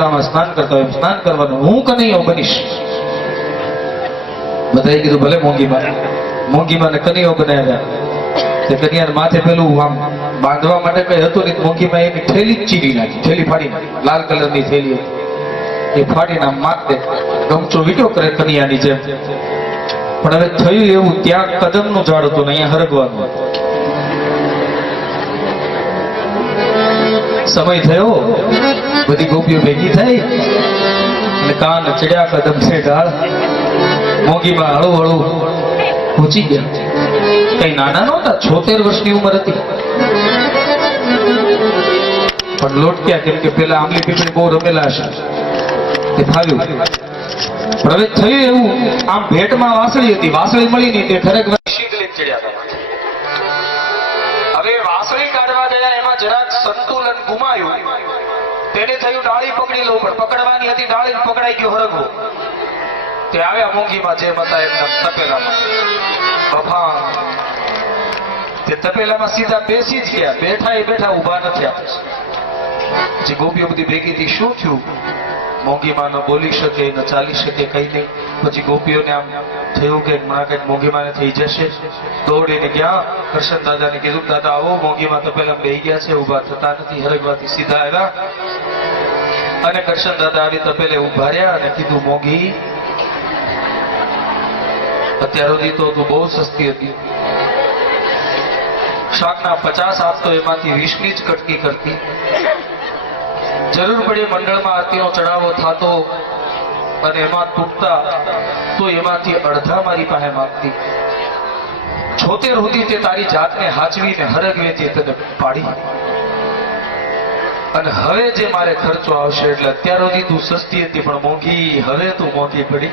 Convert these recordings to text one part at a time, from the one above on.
યમુનામાં સ્નાન કરતા હોય સ્નાન કરવાનું, હું કનૈયો બનીશ. બધાએ કીધું ભલે મોંઘીમાં ને કનૈયો બનાવ્યા. તે કન્યાને માથે પેલું આમ બાંધવા માટે કઈ હતું નહીં. મોંઘીમાં એની થેલી જ ચીરી નાખી, થેલી ફાડી નાખી, લાલ કલરની થેલી હતી. એ ફાડીને આમ માથે ગમચો વીટો કરે કન્યાની જેમ. પણ હવે થયું એવું, ત્યાં કદમનું ઝાડ હતું ને અહીંયા હરગવાનું. સમય થયો, બધી ગોપીઓ ભેગી થઈ અને કાન ચડ્યા કદમ છે ઢાળ. મોંઘીમાં હળુ હળુ પહોંચી ગયા. કઈ નાના નહોતા, 76 વર્ષની ઉંમર હતી. પણ લોટક્યા, કેમ કે પેલા આંબલી પીપળી બહુ રમેલા હશે, તે ફાવ્યું. પણ હવે થયું એવું, આમ ભેટમાં વાસળી હતી, વાસળી મળી નહીં, તે ખરેખ શીતલીત ચડ્યા હતા. હવે વાસળી કાઢવા ગયા, એમાં જરાક સંતુલન ગુમાયું. તેને થયું ડાળી પકડી લઉં, પણ પકડવાની હતી ડાળી, પકડાઈ ગયો હરગવો. તે આવ્યા મોંઘીમાં જેમ હતા એકદમ તપેલામાં બફાણ. તે તપેલામાં સીધા બેસી જ ગયા. બેઠા એ બેઠા ઉભા નથી આપે. જે ગોપીઓ બધી ભેગી થી શું થયું? મોંઘીમાં ન બોલી શકે, ન ચાલી શકે, કઈ નહીં. પછી ગોપીઓને આમ થયું કે કઈક મોંઘીમાં થઈ જશે. દોડીને ગયા, કૃષ્ણ દાદાને કીધું, દાદા આવો, મોંઘીમાં તપેલામાં બેહી ગયા છે, ઉભા થતા નથી. હરગવાથી સીધા આવ્યા અને કૃષ્ણ દાદા આવી તપેલે ઉભા રહ્યા અને કીધું, મોંઘી અત્યાર સુધી તો તું બહુ સસ્તી હતી. શાકના 50 આપતો, એમાંથી 20ની જ કટકી કરતી. જરૂર પડે મંડળમાં આરતીનો ચડાવો થતો અને એમાં તૂટતા તો એમાંથી અડધા મારી પાસે માંગતી. 76 સુધી તે તારી જાતને હાચવીને હરગવેથી તને પાડી. અને હવે જે મારે ખર્ચો આવશે, એટલે અત્યાર સુધી તું સસ્તી હતી પણ મોંઘી, હવે તું મોંઘી પડી.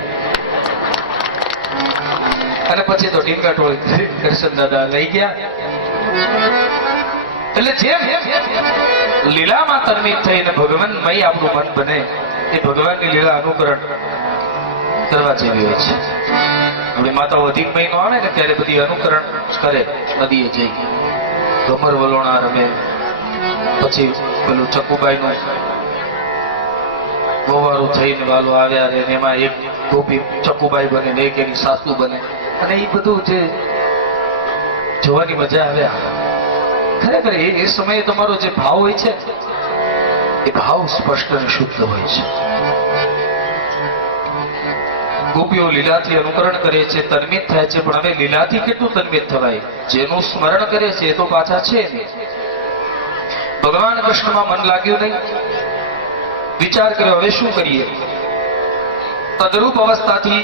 અને પછી તો ટીંગા ટોળી કરી કૃષ્ણ દાદા લઈ ગયા. એટલે જેમ લીલામાં તન્મિત થઈને ભગવાનમય આપણું મન બને, એ ભગવાનની લીલા અનુકરણ કરવા જેવી હોય છે. હવે માતાઓ અધિક મહિનો આવે ને ત્યારે બધી અનુકરણ કરે. નદીએ જઈ ગમર વલોણા રમે, પછી પેલું ચકુબાઈનું ગોવારું થઈને વાલો આવ્યા ને એમાં એક ગોપી ચકુબાઈ બને ને એક એની સાસુ બને. અને એ બધું જે જોવાની મજા આવ્યા. ખરેખર એ સમયે તમારો જે ભાવ હોય છે, એ ભાવ સ્પષ્ટ અને શુદ્ધ હોય છે. ગોપીઓ લીલાથી અનુકરણ કરે છે, તન્મિત થાય છે. પણ હવે લીલાથી કેટલું તન્મિત થવાય? જેનું સ્મરણ કરે છે એ તો પાછા છે નહીં. ભગવાન કૃષ્ણમાં મન લાગ્યું નહીં. વિચાર કર્યો, હવે શું કરીએ? તદરૂપ અવસ્થાથી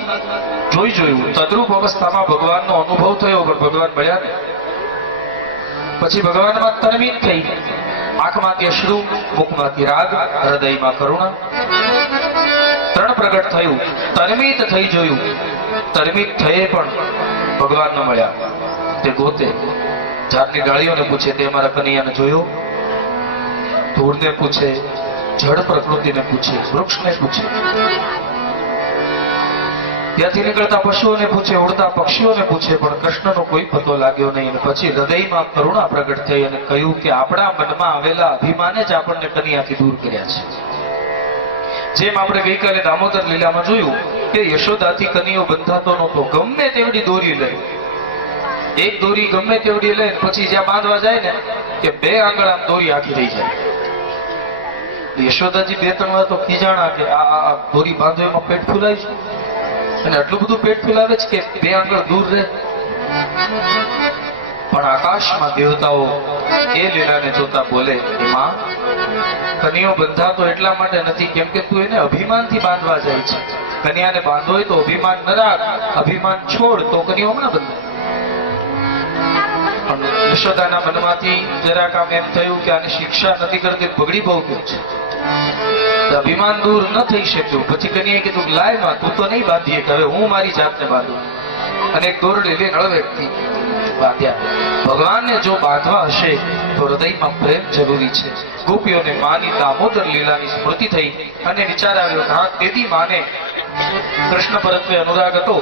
જોયું, તદરૂપ અવસ્થામાં ભગવાનનો અનુભવ થયો, પણ ભગવાન મળ્યા નહીં. પછી ભગવાનમાં તન્મિત થઈ. આંખમાંથી અશ્રુ, મુખમાંથી રાગ, હૃદયમાં કરુણા, 3 પ્રગટ થયું. તન્મિત થઈ જોયું, તન્મિત થયે પણ ભગવાન ન મળ્યા. તે ગોતે, ઝાડની ડાળીઓને પૂછે, તે અમારા કનૈયાને જોયો? ધૂળને પૂછે, જળ પ્રકૃતિને પૂછે, વૃક્ષને પૂછે, ત્યાંથી નીકળતા પશુઓને પૂછે, ઉડતા પક્ષીઓને પૂછે, પણ કૃષ્ણનો કોઈ પતો લાગ્યો નહીં. પછી હૃદયમાં કરુણા પ્રગટ થઈ અને કહ્યું કે આપણા મનમાં આવેલા અભિમાને જ આપણને કનૈયાથી દૂર કર્યા છે. જેમ આપણે ગઈકાલે દામોદર લીલામાં જોયું કે યશોદાથી કનૈયો બંધાતો નહોતો. ગમે તેવડી દોરી લે, એક દોરી ગમે તેવડી લે, પછી જ્યાં બાંધવા જાય ને કે 2 આંગળ આમ દોરી આખી થઈ જાય. યશોદાજી 2-3 વાર તો ખીજાણા કે આ દોરી બાંધો એમાં પેટ ફૂલાય છે. અને આટલું બધું પેટ ફૂલાવે છે કે 2 આંગળ દૂર રહે. પણ આકાશમાં દેવતાઓ એ લીલાને જોતા બોલે, માં કનૈયો બંધાતો એટલા માટે નથી કેમ કે તું એને અભિમાનથી બાંધવા જાય છે. કન્યાને બાંધો હોય તો અભિમાન ન રાખ, અભિમાન છોડ તો કનૈયો હમણાં બંધાય. પણ યશોદાના મનમાંથી જરાક આમ એમ થયું કે આની શિક્ષા નથી કરતી, બગડી બહુ ગયું છે. અભિમાન દૂર ન થઈ શક્યું. પછી કનૈયાએ કીધું, લાય માં, તું તો નહીં બાંધીએ, હવે હું મારી જાતને બાંધું. અને એક દોરડી લઈને હળવેકથી બાંધ્યા. ભગવાનને જો બાંધવા હશે તો હૃદયમાં પ્રેમ જરૂરી છે. ગોપીઓને માની દામોદર લીલાની સ્મૃતિ થઈ અને વિચાર આવ્યો, હા તેથી માને કૃષ્ણ પરત્વે અનુરાગ હતો,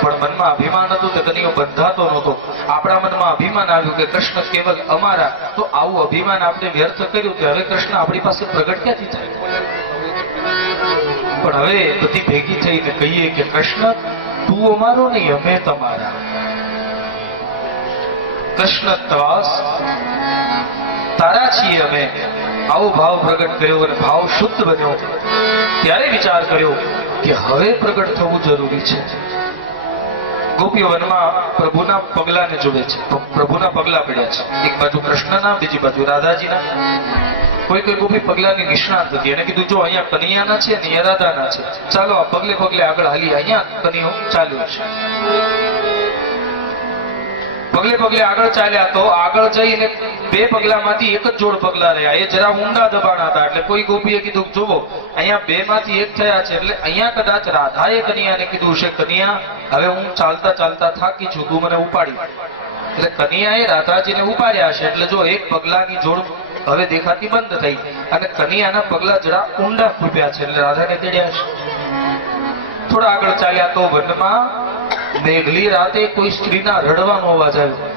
પણ મનમાં અભિમાન હતું કે કનૈયો બંધાતો નહોતો. આપણા મનમાં અભિમાન આવ્યું કે કૃષ્ણ કેવલ અમારા, તો આવું અભિમાન આપણે વ્યર્થ કર્યું કે હવે કૃષ્ણ આપણી પાસે પ્રગટ ક્યાંથી થાય? પણ હવે બધી ભેગી થઈને કહીએ કે કૃષ્ણ તું અમારો નહીં, અમે તમારા. કૃષ્ણ ત્વાસ તારા છીએ અમે. આવો ભાવ પ્રગટ કર્યો અને ભાવ શુદ્ધ બન્યો. ત્યારે વિચાર કર્યો કે હવે પ્રગટ થવું જરૂરી છે. ગોપીઓ વનમાં પ્રભુના પગલાને જોડે છે. પ્રભુના પગલા પડ્યા છે, એક બાજુ કૃષ્ણના, બીજી બાજુ રાધાજીના. કોઈ કોઈ ગોપી પગલાની નિષ્ણાત હતી. એને કીધું જો અહીંયા કનૈયાના છે, અહીંયા રાધાના છે, ચાલો આ પગલે પગલે આગળ હાલી. અહીંયા કનૈયો ચાલ્યો છે. પગલે પગલે આગળ ચાલ્યા તો આગળ જઈને બે પગલામાંથી એક જ જોડ પગલા રહ્યા. એ જરા ઊંડા દબાણ હતા. એટલે કોઈ ગોપીએ કીધું જુઓ અહીંયા બે માંથી એક થયા છે, એટલે અહીંયા કદાચ રાધાએ કનૈયાને કીધું છે કનૈયા હવે હું ચાલતા ચાલતા થાકી છું, તું મને ઉપાડી. એટલે કનૈયાએ રાધાજીને ઉપાડ્યા છે. એટલે જો એક પગલાની જોડ હવે દેખાતી બંધ થઈ અને કનૈયાના પગલા જરા ઊંડા ખૂપ્યા છે, એટલે રાધાને તેડ્યા છે. થોડા આગળ ચાલ્યા તો વનમાં મેઘલી રાતે કોઈ સ્ત્રીના રડવાનો અવાજ આવ્યો.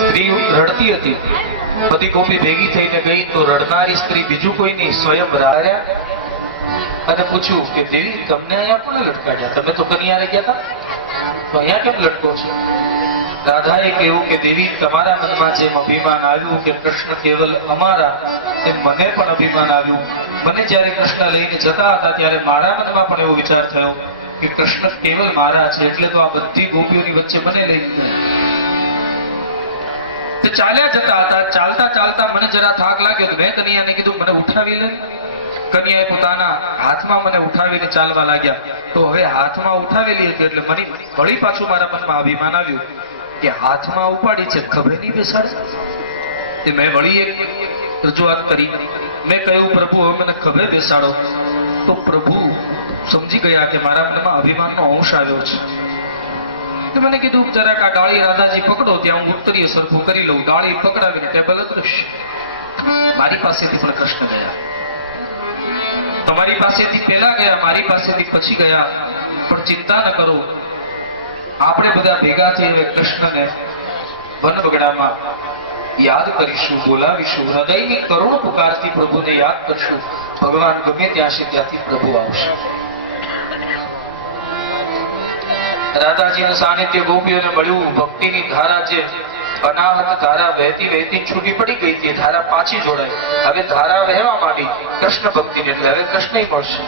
સ્ત્રી રડતી હતી. બધી ગોપી ભેગી થઈને ગઈ તો રડનારી સ્ત્રી બીજું કોઈ નહીં, સ્વયં રાર્યા અને પૂછ્યું કે દેવી તમને અહીંયા કોને લટકાડ્યા? તમે તો કનૈયાને ગયા હતા, તો અહીંયા કેમ લટકો છો? રાધાએ કહ્યું કે દેવી તમારા મનમાં જેમ અભિમાન આવ્યું કે કૃષ્ણ કેવલ અમારા, તેમ મને પણ અભિમાન આવ્યું. મને જ્યારે કૃષ્ણ લઈને જતા હતા ત્યારે મારા મનમાં પણ એવો વિચાર થયો કે કૃષ્ણ કેવલ મારા છે, એટલે તો આ બધી ગોપીઓની વચ્ચે મને લઈ ગયા. ચાલ્યા જતા હતા. ચાલતા ચાલતા મને જરા થાક લાગ્યો તો મેં કનૈયાને કીધું મને ઉઠાવી લે. કનૈયાએ પોતાના હાથમાં મને ઉઠાવીને ચાલવા લાગ્યા. તો હવે હાથમાં ઉઠાવેલી હતી એટલે મને વળી પાછું મારા મનમાં અભિમાન આવ્યું કે હાથમાં ઉપાડી છે, ખભે નહીં બેસાડે. મેં વળી એક રજૂઆત કરી. મેં કહ્યું પ્રભુ હવે મને ખભે બેસાડો. તો પ્રભુ સમજી ગયા કે મારા મનમાં અભિમાનનો અંશ આવ્યો છે. તો મને કીધું જરાક આ ડાળી રાધાજી પકડો, ત્યાં હું ઉત્તરીય સરખું કરી લઉં. ડાળી પકડાવીને ટેબલ અદૃશ્ય. મારી પાસેથી પણ કૃષ્ણ ગયા. તમારી પાસેથી પહેલા ગયા, મારી પાસેથી પછી ગયા. પણ ચિંતા ન કરો, આપણે બધા ભેગા થઈને કૃષ્ણને વન બગડામાં યાદ કરીશું, બોલાવીશું. હૃદયની કરુણ પુકારથી પ્રભુને યાદ કરશું. ભગવાન ગમે ત્યાં છે ત્યાંથી પ્રભુ આવશે. રાધાજીનું સાનિધ્ય ગોપીઓને મળ્યું. ભક્તિની ધારા જે અનાહત ધારા વહેતી વહેતી છૂટી પડી ગઈ હતી, ધારા પાછી જોડાઈ. હવે ધારા વહેવા માંડી કૃષ્ણ ભક્તિને, એટલે હવે કૃષ્ણ મળશે.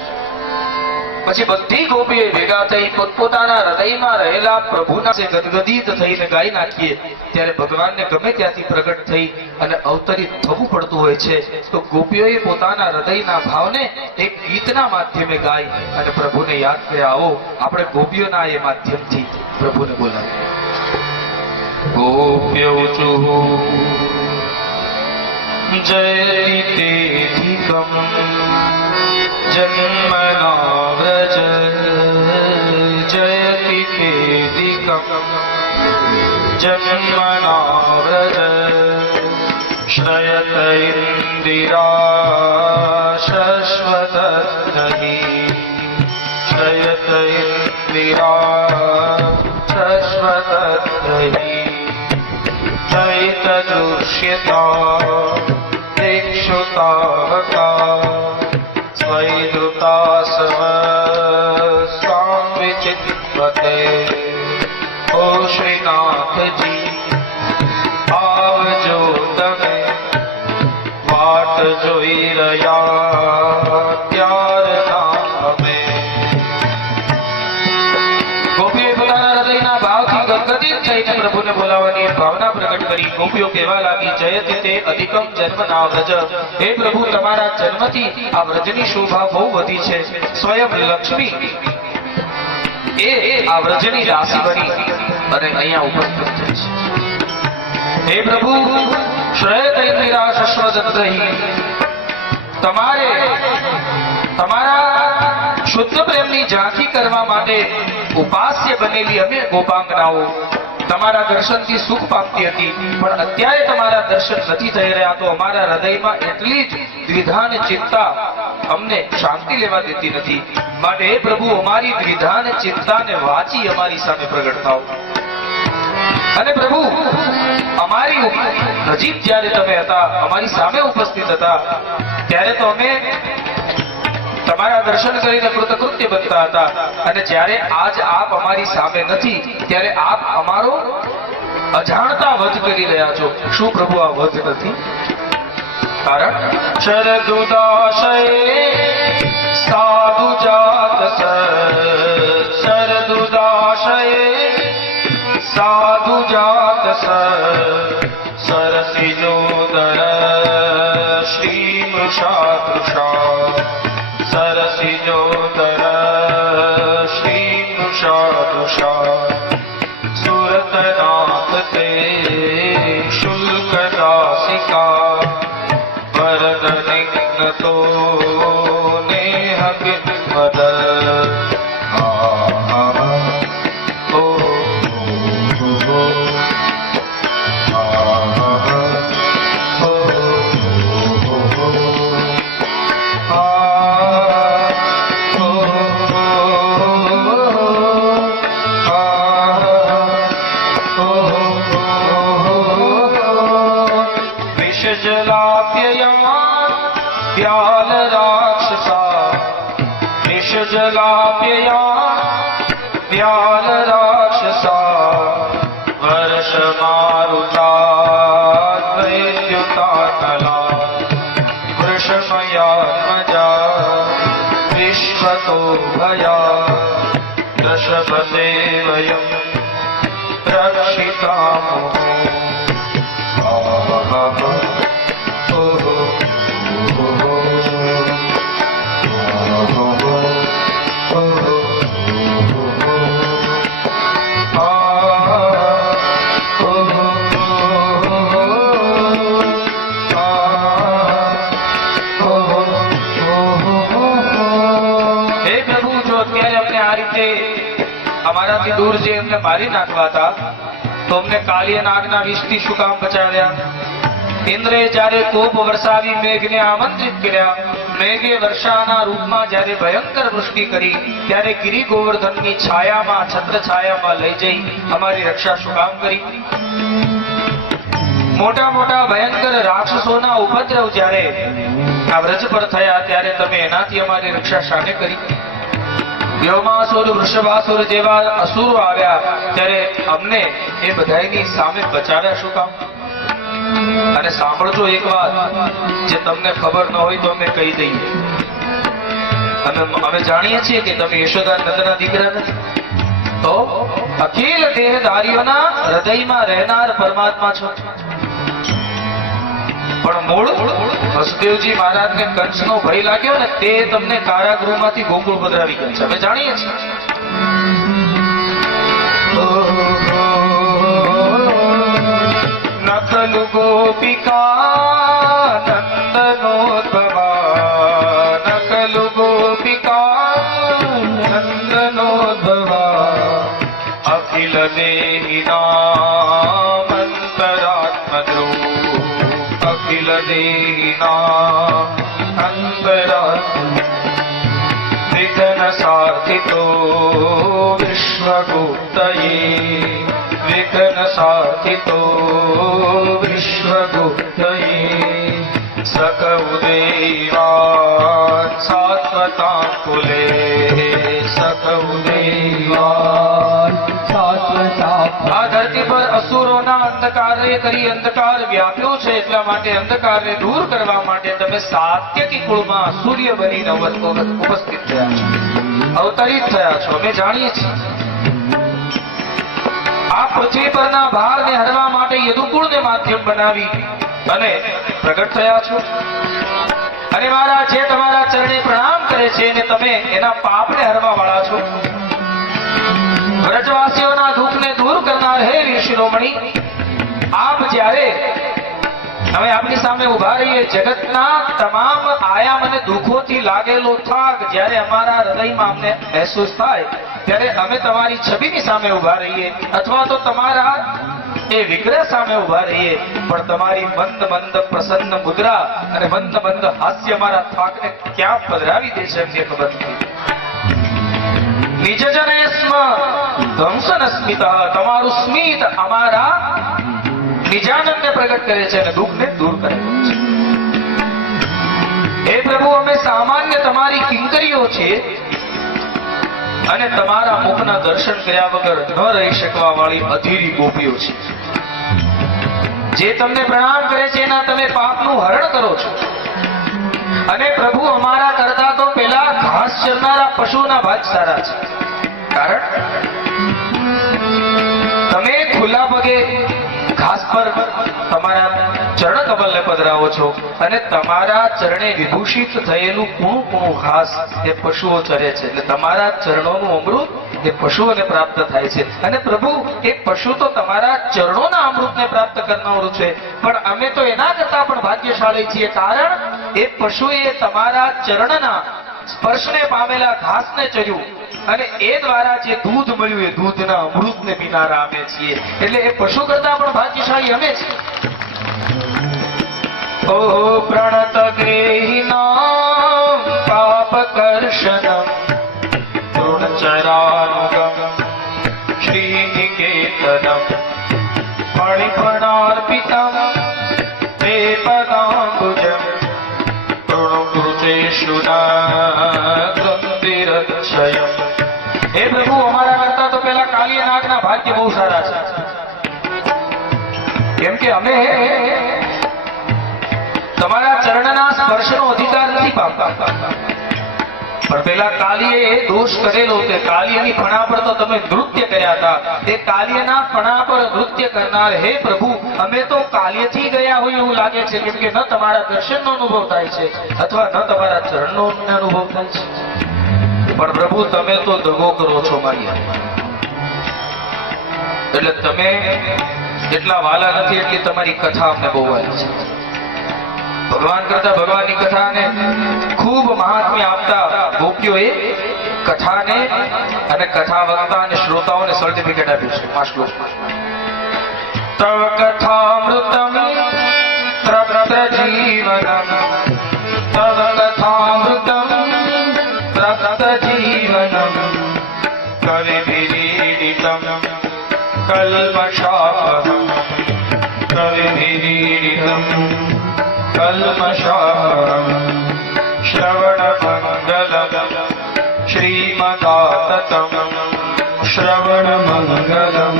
પછી બધી ગોપીઓ ભેગા થઈ પોતપોતાના હૃદયમાં રહેલા પ્રભુના ગદગદિત થઈને ગાઈ નાખીએ. ત્યારે ભગવાનને ગમે ત્યાંથી પ્રગટ થઈ અને અવતરિત થવું પડતું હોય છે. તો ગોપીઓએ પોતાના હૃદયના ભાવને એક ગીતના માધ્યમે ગાઈ અને પ્રભુને યાદ કર્યા. આવો આપણે ગોપીઓના એ માધ્યમથી પ્રભુને બોલાવીએ. ગોપ્યૌચુઃ જયતિ તેધિકમ જન્મના વ્રજ જયતિ તેધિકમ જન્મના વ્રજ શ્રયત ઇન્દિરા શશ્વતધની શ્રયત ઇન્દિરા શશ્વતધની ચૈતદુષ્યતા દિક્ષુતાવકા સ્વૈદૃતાસવ સાંવિચિત્વતે. ઓ શ્રીનાથજી આવજો તમે, વાટ જોઈ રહ્યા ત્યારના અમે. ગોપીએ પોતાના હૃદયના ભાવથી ગદગદિત થઈને પ્રભુને બોલાવવાની ભાવના પ્રગટ કરી. ગોપીઓ કહેવા લાગી જયતિ તે અધિકમ જન્મના વ્રજ. હે પ્રભુ તમારા જન્મથી આ વ્રજની શોભા બહુ વધી છે. સ્વયં લક્ષ્મી એ આ વ્રજની દાસી બની અને અહીંયા ઉપસ્થિત થઈ છે. હે પ્રભુ શ્રેયત ઇન્દિરા શશ્વતધની, તમારે તમારા શુદ્ધ પ્રેમની ઝાંખી કરવા માટે ઉપાસ્ય બનેલી અમે ગોપાંગનાઓ તમારા દર્શનથી સુખ પામતી હતી. પણ અત્યારે તમારા દર્શન નથી થઈ રહ્યા તો અમારા હૃદયમાં એટલી જ દ્વિધા અને ચિંતા અમને શાંતિ લેવા દેતી નથી. માટે હે પ્રભુ અમારી દ્વિધા અને ચિંતાને વાંચી અમારી સામે પ્રગટ થાઓ. અને પ્રભુ અમારી નજીક જ્યારે તમે હતા, અમારી સામે ઉપસ્થિત હતા, ત્યારે તો અમે તમારા દર્શન કરીને કૃતકૃત્ય બનતા હતા, અને જ્યારે આજ આપ અમારી સામે નથી ત્યારે આપ અમારો અજાણતા વધ કરી રહ્યા છો. શું પ્રભુ આ વધ નથી? કારણ શરદુદાશય સાધુ જાત શરદુદાશય સાધુ જાત સરસિજોદર શ્રી વૃષાતૃષા સરસિજોદર શ્રી વૃષાતૃષા સુરતનાથ તે શુલ્કદાસિકા વરદનિગ્નતો નેહ કિન્મદ વ્યાલ રાક્ષસા વર્ષ મારુતા દૈત્યુતાનલા વૃષમયાત્મજા વિશ્વતો ભયા દશભદેવયં રક્ષિતામો અમારાથી દૂર જે એમને મારી નાખવા હતા તો અમને કાલિય નાગના વિષથી શું કામ બચાવ્યા? ઇન્દ્રે જ્યારે કોપ વરસાવી મેઘને આમંત્રિત કર્યા, મેઘે વર્ષાના રૂપમાં જ્યારે ભયંકર વૃષ્ટિ કરી ત્યારે ગિરી ગોવર્ધનની છાયામાં છત્ર છાયામાં લઈ જઈ અમારી રક્ષા શું કામ કરી? મોટા મોટા ભયંકર રાક્ષસોના ઉપદ્રવ જ્યારે આ વ્રજ પર થયા ત્યારે તમે એનાથી અમારી રક્ષા શાને કરી? વ્યોમાસુર વૃષભાસુર જેવા અસુરો આવ્યા ત્યારે અમને એ બધાની સામે બચાવ્યા શું કામ? અને સાંભળજો એક વાત, જે તમને ખબર ન હોય તો અમે કહી દઈએ. અમે જાણીએ છીએ કે તમે યશોદા નંદના દીકરા નથી, તો અખિલ દેહધારીઓના હૃદયમાં રહેનાર પરમાત્મા છો. પણ મૂળ વસુદેવજી મહારાજને કંસનો ભય લાગ્યો ને તે તમને કારાગૃહમાંથી ગોકુળ પધરાવી ગયા છે, અમે જાણીએ છીએ. નકલુ ગોપિકા નંદનોદ્ભવા નકલુ ગોપિકા નંદનોદ્ભવા અખિલ દેહિના મંતરાત્મજો અખિલ દેહિના અંતરાત્મ વિઘ્ન સાર્થિતો વિશ્વગુપ્તયે વિઘ્ન સાર્થિતો વિશ્વગુપ્તયે સકૌદેવાન સાત્વતાં કુલે સકૌદેવાન સાત્વતાં. આ ધરતી પર અસુરોના અંધકારે કરી અંધકાર વ્યાપ્યો છે, એટલા માટે અંધકારને દૂર કરવા માટે તમે સાત્યકી કુળમાં સૂર્ય બનીને ઉપસ્થિત થયા છો, અવતરિત થયા છો, અમે જાણીએ છીએ. આ પૃથ્વી પરના ભારને હરવા માટે યદુકુળને માધ્યમ બનાવી અને પ્રગટ થયા છો. અને મારા જે તમારા ચરણે પ્રણામ કરે છે અને તમે એના પાપને હરવા વાળા છો. વ્રજવાસીઓના દુઃખને દૂર કરનાર હે વીર શિરોમણી, આપ જ્યારે અમે આપની સામે ઉભા રહીએ, જગતના તમામ આયામ અને દુઃખોથી લાગેલો થાક જ્યારે અમારા હૃદયમાં અમને મહેસૂસ થાય ત્યારે અમે તમારી છબીની સામે ઉભા રહીએ અથવા તો તમારા એ વિગ્રહ સામે ઉભા રહીએ, પણ તમારી મંદ મંદ પ્રસન્ન મુદ્રા અને મંદ મંદ હાસ્ય અમારા થાકને ક્યાં પધરાવી દે છે એમને ખબર નથી. નિજજને સ્મ ધંસન સ્મિત, તમારું સ્મિત અમારા નિજાનંદને પ્રગટ કરે છે અને દુઃખને દૂર કરે છે. હે પ્રભુ, અમે સામાન્ય તમારી કિંકરીઓ છીએ અને તમારા મુખના દર્શન કર્યા વગર ન રહી શકવા વાળી અધીરી ગોપીઓ છે, જે તમને પ્રણામ કરે છે એના તમે પાપનું હરણ કરો છો. અને પ્રભુ, અમારા કરતા તો પેલા ઘાસ ચરનારા પશુના ભાગ સારા છે, કારણ તમે ખુલ્લા પગે ઘાસ પર તમારા ચરણ કમલને પધરાવો છો અને તમારા ચરણે વિભૂષિત થયેલું કૂણું કૂણું ઘાસ એ પશુઓ ચરે છે, એટલે તમારા ચરણોનું અમૃત એ પશુઓને પ્રાપ્ત થાય છે. અને પ્રભુ, એ પશુ તો તમારા ચરણોના અમૃતને પ્રાપ્ત કરનારું છે, પણ અમે તો એના કરતા પણ ભાગ્યશાળી છીએ, કારણ એ પશુએ તમારા ચરણના સ્પર્શને પામેલા ઘાસને ચર્યું અને એ દ્વારા જે દૂધ મળ્યું એ દૂધના અમૃતને પીનારા અમે છીએ, એટલે એ પશુ કરતા પણ ભાગ્યશાળી અમે છીએ. ઓ પ્રણત ગેહિનામ પાપ કર્ષણમ તૃણચરાનુગમ શ્રીનિકેતનમ ફણિફણાર્પિતમ તે પદાંબુજમ તૃણકૃતેષુનાગ્રંથિરક્ષયમ. હે પ્રભુ, અમારા કરતા તો પેલા કાલિય નાગના ભાગ્ય બહુ સારા છે, કેમ કે અમે તમારા ચરણના સ્પર્શનો અધિકાર નથી પામતા. પણ પેલા કાલિયે દોષ કરેલો, તે કાલિયની ફણા પર તો તમે નૃત્ય કર્યા હતા, તે કાલિયના ફણા પર નૃત્ય કરનાર હે પ્રભુ, અમે તો કાલિયથી ગયા હોય એવું લાગે છે, કેમ કે ન તમારા દર્શનનો અનુભવ થાય છે અથવા ન તમારા ચરણનો અનુભવ થાય છે. પણ પ્રભુ, તમે તો દગો કરો છો મારી, એટલે તમે એટલા વાલા નથી એટલી તમારી કથા અમને બહુ વાલી છે. ભગવાન કરતા ભગવાનની કથાને ખૂબ મહાત્મ્ય આપતા ગોપીઓએ કથાને અને કથા વક્તા અને શ્રોતાઓને સર્ટિફિકેટ આપ્યું છે આ શ્લોકમાં. તવ કથામૃતમ તત્ર જીવનમ, તવ કથામૃતમ તત્ર જીવનમ, કવિભીડીતમ કલ્મષાપહમ, કવિભીડીતમ કલ્મષાપહમ, શ્રવણમંગલમ શ્રીમદાતતમ, શ્રવણમંગલમ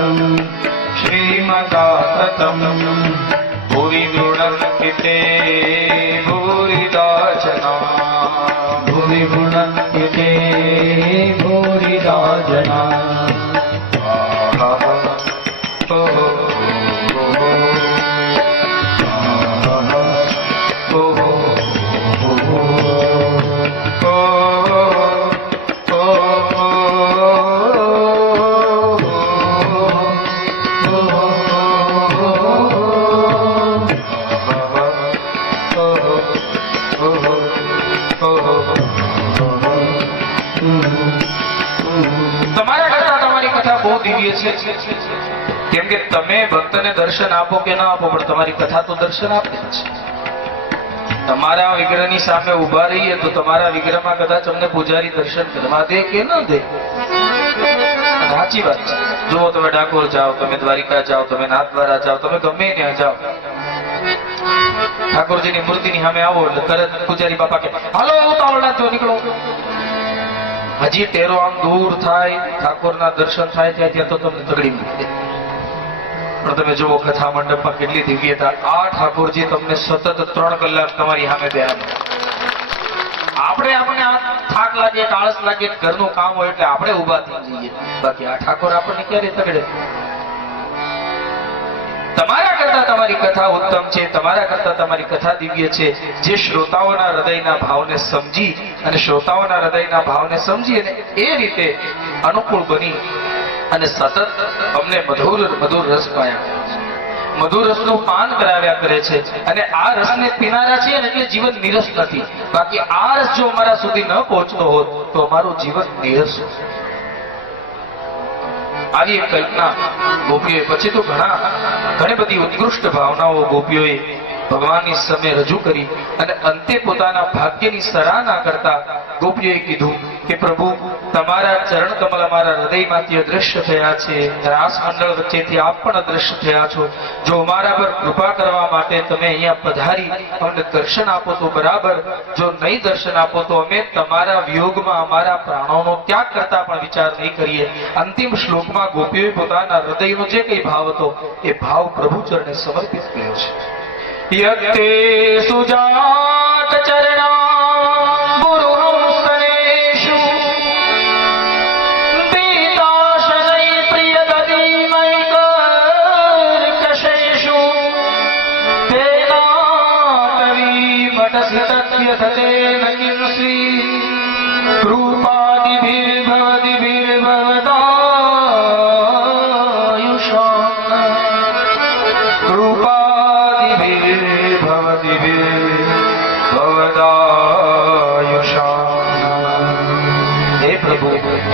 શ્રીમદાતતમ, ભુવિ ગુણન્વિતે ભૂરિદા જના, ભુવિ ગુણન્વિતે ભૂરિદા જના. કેમ કે તમે ભક્તને દર્શન આપો કે ના આપો, પણ તમારી કથા તો દર્શન આપે જ છે. તમારા વિગ્રહની સામે ઉભા રહીએ તો તમારા વિગ્રહમાં કદાચ અમને પૂજારી દર્શન કરવા દે કે ન દે. સાચી વાત છે. જુઓ, તમે ડાકોર જાઓ, તમે દ્વારિકા જાઓ, તમે નાથદ્વારા જાઓ, તમે ગમે ત્યાં જાઓ, ઠાકોરજીની મૂર્તિની સામે આવો એટલે તરત પૂજારી બાપા કે હાલો ઉતાવળ નાખજો, નીકળો. હજી ટેરો આમ દૂર થાય, ઠાકોરના દર્શન થાય ત્યાં તો તમને તગડી મૂકે. પણ તમે જુઓ કથા મંડપમાં કેટલી દિવ્યતા. આ ઠાકોરજી તમને સતત 3 કલાક તમારી સામે બેહાડે. આપણે આ થાક લાગે, આળસ લાગે, ઘરનું કામ હોય એટલે આપણે ઉભા થઈ જઈએ, બાકી આ ઠાકોર આપણને ક્યારે તગડે. તમારા કરતા તમારી કથા ઉત્તમ છે, તમારા કરતા તમારી કથા દિવ્ય છે, જે શ્રોતાઓના હૃદયના ભાવને સમજી અને શ્રોતાઓના હૃદયના ભાવને સમજી અને એ રીતે અનુકૂળ બની અને સતત અમને મધુર રસ પાયા, મધુર રસનું પાન કરાવ્યા કરે છે. અને આ રસને પીનારા છે ને એટલે જીવન નિરસ નથી. બાકી આ રસ જો અમારા સુધી ન પહોંચતો હોત તો અમારું જીવન નિરસ હોત. આવી એક કલ્પના ગોપીઓએ, પછી તો ઘણી બધી ઉત્કૃષ્ટ ભાવનાઓ ગોપીઓએ ભગવાનની સામે રજૂ કરી અને અંતે પોતાના ભાગ્યની સરાહના કરતા ગોપીઓએ કીધું કે પ્રભુ તમારા ચરણ કમલ અમારા હૃદયમાંથી અદ્રશ્ય થયા છે, રાસ મંડળ વચ્ચેથી આપ પણ અદ્રશ્ય થયા છો. જો અમારા પર કૃપા કરવા માટે તમે અહીંયા પધારી અમને દર્શન આપો તો બરાબર, જો નહીં દર્શન આપો તો અમે તમારા વિયોગમાં અમારા પ્રાણોનો ત્યાગ કરતા પણ વિચાર નહીં કરીએ. અંતિમ શ્લોકમાં ગોપીઓએ પોતાના હૃદયનો જે કઈ ભાવ હતો એ ભાવ પ્રભુ ચરણે સમર્પિત કર્યો છે. યતે સુજાત ચરણા ગુરુહંસનેષુ દીતાશનૈ પ્રિયગતિમૈકર્કશેષુ તેનાટવીમટસि તદ્યથતેન કિંશ્રી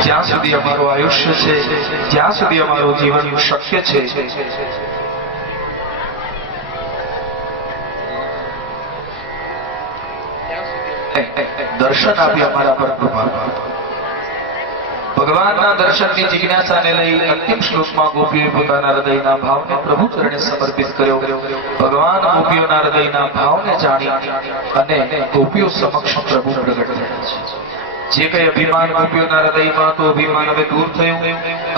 જ્યાં સુધી અમારું આયુષ્ય છે, જ્યાં સુધી અમારું જીવન શક્ય છે, દર્શન આપી અમારા પર કૃપા. ભગવાનના દર્શનની જિજ્ઞાસાને લઈ અંતિમ શ્લોકમાં ગોપીઓએ પોતાના હૃદયના ભાવને પ્રભુ ચરણે સમર્પિત કર્યો. ભગવાન ગોપીઓના હૃદયના ભાવને જાણી અને ગોપીઓ સમક્ષ પ્રભુ પ્રગટ થયા છે. જે કઈ અભિમાન ગોપીઓના હૃદયમાં તો અભિમાન હવે દૂર થયું,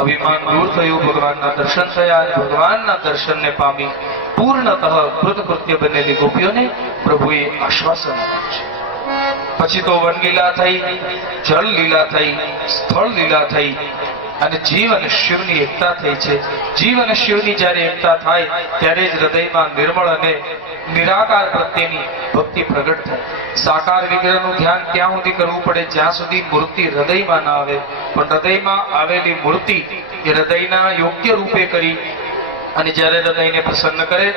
અભિમાન દૂર થયું. ભગવાનના દર્શન થયા અને ભગવાનના દર્શનને પામી પૂર્ણતઃ કૃતકૃત્ય બનેલી ગોપીઓને પ્રભુએ આશ્વાસન આપ્યું છે. પછી તો વનલીલા થઈ, જળ લીલા થઈ, સ્થળ લીલા થઈ અને જીવ અને શિવની એકતા થઈ છે. જીવ અને શિવની જ્યારે એકતા થાય ત્યારે જ હૃદયમાં નિર્મળ અને નિરાકાર પ્રત્યેની ભક્તિ પ્રગટ થાય. સાકાર વિગ્રહનું ધ્યાન ત્યાં સુધી કરવું પડે જ્યાં સુધી મૂર્તિ હૃદયમાં ના આવે, પણ હૃદયમાં આવેલી મૂર્તિ એ હૃદયના યોગ્ય રૂપે કરી અને જ્યારે હૃદયને પ્રસન્ન કરે